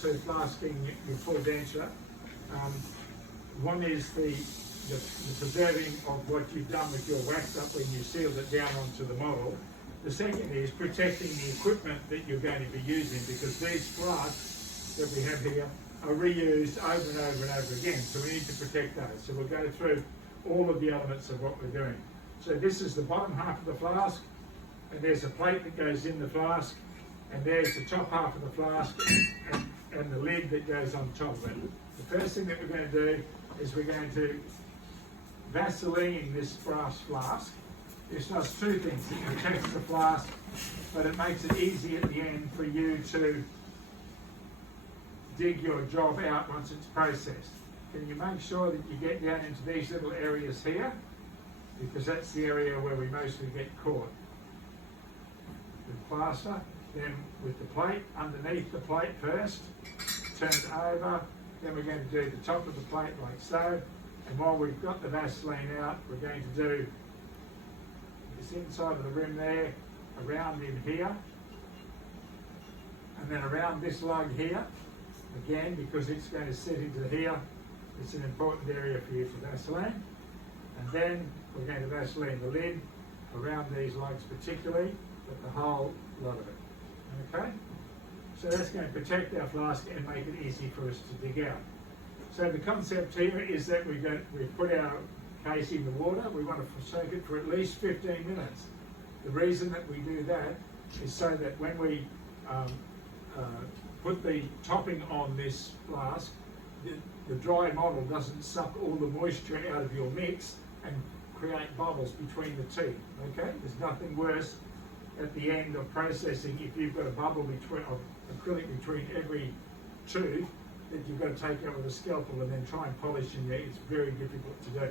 to flasking your full denture. One is the preserving of what you've done with your wax up when you sealed it down onto the model. The second is protecting the equipment that you're going to be using, because these flasks that we have here are reused over and over and over again, so we need to protect those. So we'll go through all of the elements of what we're doing. So this is the bottom half of the flask, and there's a plate that goes in the flask, and there's the top half of the flask and the lid that goes on top of it. The first thing that we're going to do is we're going to Vaseline this brass flask. This does two things. It protects the flask, but it makes it easy at the end for you to dig your job out once it's processed. Can you make sure that you get down into these little areas here? Because that's the area where we mostly get caught. With plaster, then with the plate, underneath the plate first, turn it over, then we're going to do the top of the plate like so, and while we've got the Vaseline out, we're going to do this inside of the rim there, around in here, and then around this lug here, again, because it's going to sit into here, it's an important area for you to Vaseline. And then we're going to Vaseline the lid around these lugs particularly, but the whole lot of it. Okay? So that's going to protect our flask and make it easy for us to dig out. So the concept here is that we've put our case in the water. We want to soak it for at least 15 minutes. The reason that we do that is so that when we put the topping on this flask, the dry model doesn't suck all the moisture out of your mix and create bubbles between the teeth. Okay? There's nothing worse at the end of processing if you've got a bubble of acrylic between every tooth that you've got to take out with a scalpel and then try and polish in there. It's very difficult to do.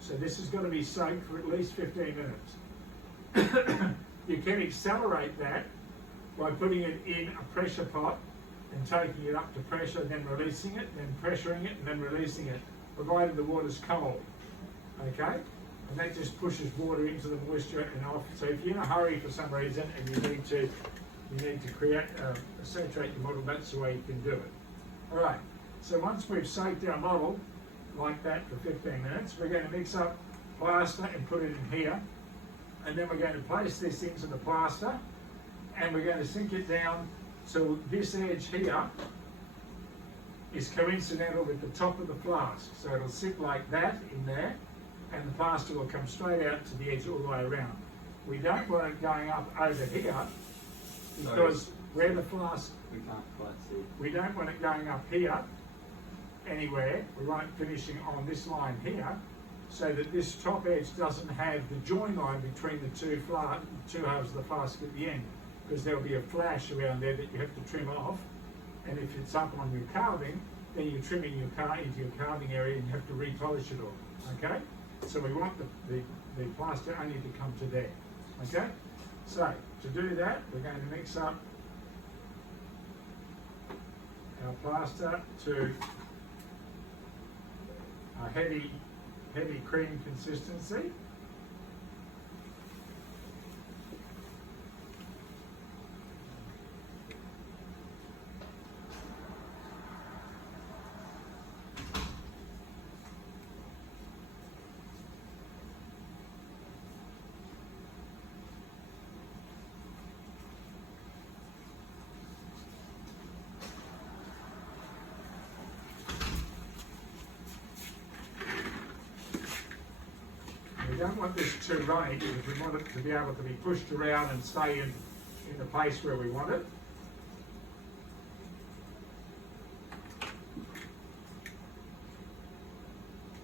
So this is going to be soaked for at least 15 minutes. You can accelerate that by putting it in a pressure pot and taking it up to pressure, then releasing it, then pressuring it, and then releasing it, provided the water's cold. Okay? And that just pushes water into the moisture and off. So if you're in a hurry for some reason and you need to create saturate your model, that's the way you can do it. All right. So once we've soaked our model like that for 15 minutes, we're going to mix up plaster and put it in here, and then we're going to place this into the plaster, and we're going to sink it down so this edge here is coincidental with the top of the flask. So it'll sit like that in there, and the plaster will come straight out to the edge all the way around. We don't want it going up over here, because where the flask, we can't quite see. We don't want it going up here anywhere. We want it finishing on this line here, so that this top edge doesn't have the join line between the two halves of the flask at the end, because there'll be a flash around there that you have to trim off, and if it's up on your carving, then you're trimming your into your carving area and you have to repolish it all. Okay? So we want the plaster only to come to there. Okay? So to do that, we're going to mix up our plaster to a heavy cream consistency. We don't want this too runny, because we want it to be able to be pushed around and stay in the place where we want it.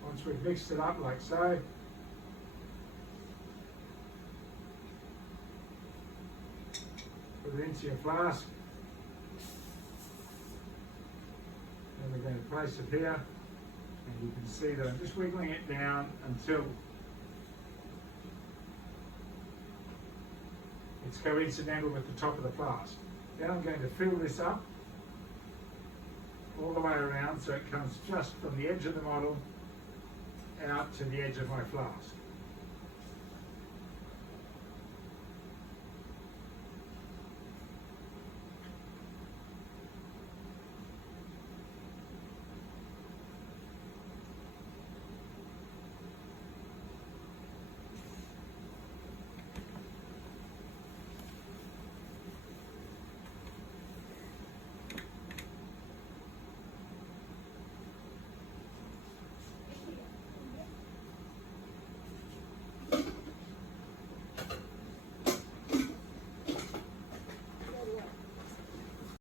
Once we've mixed it up like so, put it into your flask, and we're going to place it here, and you can see that I'm just wiggling it down until it's coincidental with the top of the flask. Then I'm going to fill this up all the way around so it comes just from the edge of the model out to the edge of my flask.